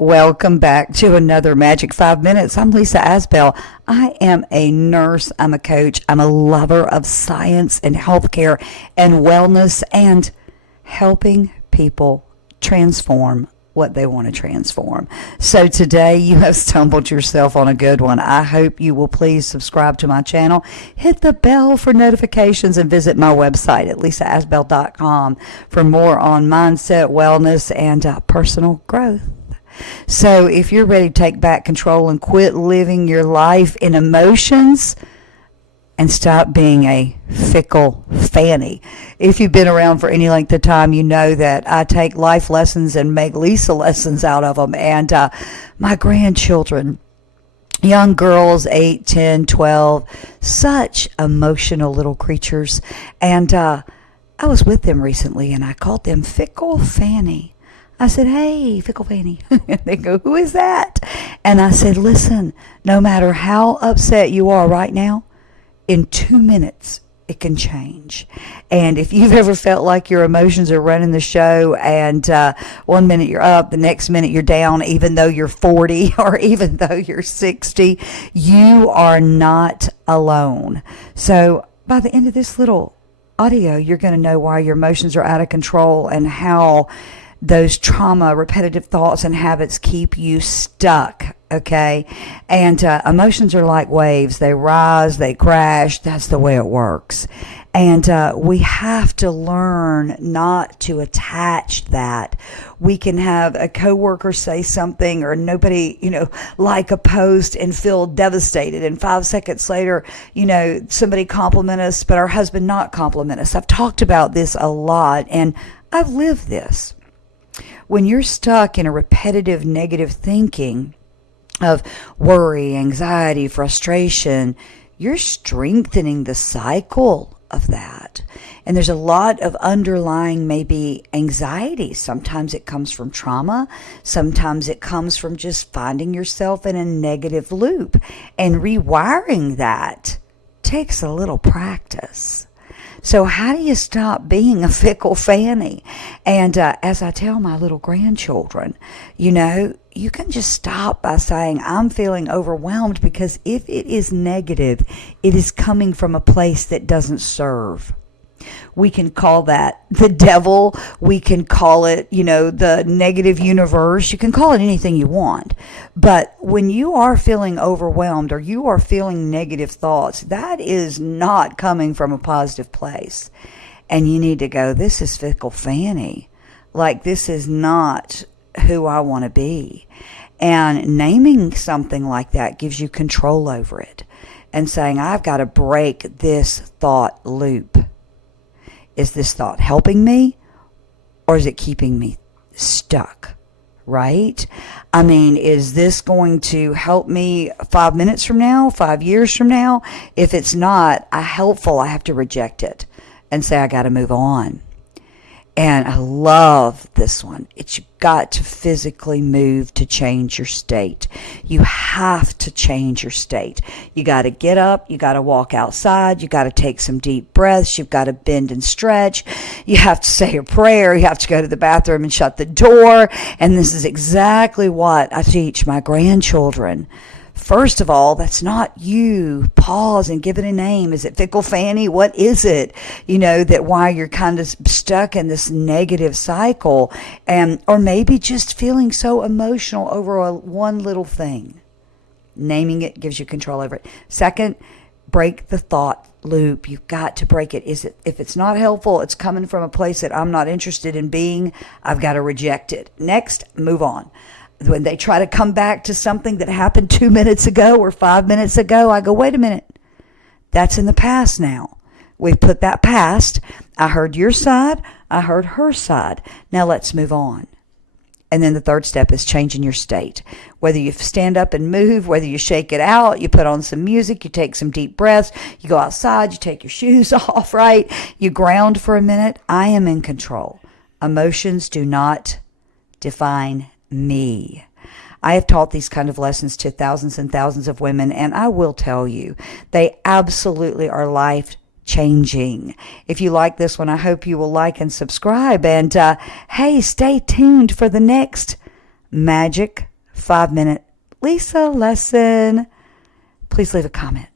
Welcome back to another Magic 5 Minutes. I'm Lisa Asbell. I am a nurse, I'm a coach, I'm a lover of science and healthcare and wellness and helping people transform what they want to transform. So today you have stumbled yourself on a good one. I hope you will please subscribe to my channel, hit the bell for notifications, and visit my website at lisaasbell.com for more on mindset, wellness, and personal growth. So if you're ready to take back control and quit living your life in emotions and stop being a fickle fanny. If you've been around for any length of time, you know that I take life lessons and make Lisa lessons out of them. And my grandchildren, young girls, 8, 10, 12, such emotional little creatures. And I was with them recently and I called them Fickle Fanny. I said, hey, Fickle Fanny. And they go, who is that? And I said, listen, no matter how upset you are right now, in 2 minutes, it can change. And if you've ever felt like your emotions are running the show and 1 minute you're up, the next minute you're down, even though you're 40 or even though you're 60, you are not alone. So by the end of this little audio, you're going to know why your emotions are out of control and how those trauma, repetitive thoughts and habits keep you stuck, okay? And emotions are like waves. They rise, they crash. That's the way it works. And we have to learn not to attach that. We can have a coworker say something or nobody, like a post and feel devastated. And 5 seconds later, somebody compliment us, but our husband not compliment us. I've talked about this a lot and I've lived this. When you're stuck in a repetitive negative thinking of worry, anxiety, frustration, you're strengthening the cycle of that. And there's a lot of underlying maybe anxiety. Sometimes it comes from trauma. Sometimes it comes from just finding yourself in a negative loop. And rewiring that takes a little practice. So how do you stop being a fickle fanny? And as I tell my little grandchildren, you can just stop by saying, I'm feeling overwhelmed, because if it is negative, it is coming from a place that doesn't serve. We can call that the devil. We can call it, the negative universe. You can call it anything you want. But when you are feeling overwhelmed or you are feeling negative thoughts, that is not coming from a positive place. And you need to go, this is fickle fanny. Like, this is not who I want to be. And naming something like that gives you control over it. And saying, I've got to break this thought loop. Is this thought helping me or is it keeping me stuck, right? I mean, is this going to help me 5 minutes from now, 5 years from now? If it's not helpful, I have to reject it and say, I got to move on. And I love this one. It's got to physically move to change your state. You have to change your state. You got to get up. You got to walk outside. You got to take some deep breaths. You've got to bend and stretch. You have to say a prayer. You have to go to the bathroom and shut the door. And this is exactly what I teach my grandchildren. First of all, that's not you. Pause and give it a name. Is it fickle fanny? What is it? That why you're kind of stuck in this negative cycle, or maybe just feeling so emotional over one little thing. Naming it gives you control over it. Second, break the thought loop. You've got to break it. If it's not helpful, it's coming from a place that I'm not interested in being, I've got to reject it. Next, move on. When they try to come back to something that happened 2 minutes ago or 5 minutes ago, I go, wait a minute. That's in the past now. We've put that past. I heard your side. I heard her side. Now let's move on. And then the third step is changing your state. Whether you stand up and move, whether you shake it out, you put on some music, you take some deep breaths, you go outside, you take your shoes off, right? You ground for a minute. I am in control. Emotions do not define me. I have taught these kind of lessons to thousands and thousands of women, and I will tell you, they absolutely are life changing. If you like this one, I hope you will like and subscribe. And hey, stay tuned for the next magic 5-minute Lisa lesson. Please leave a comment.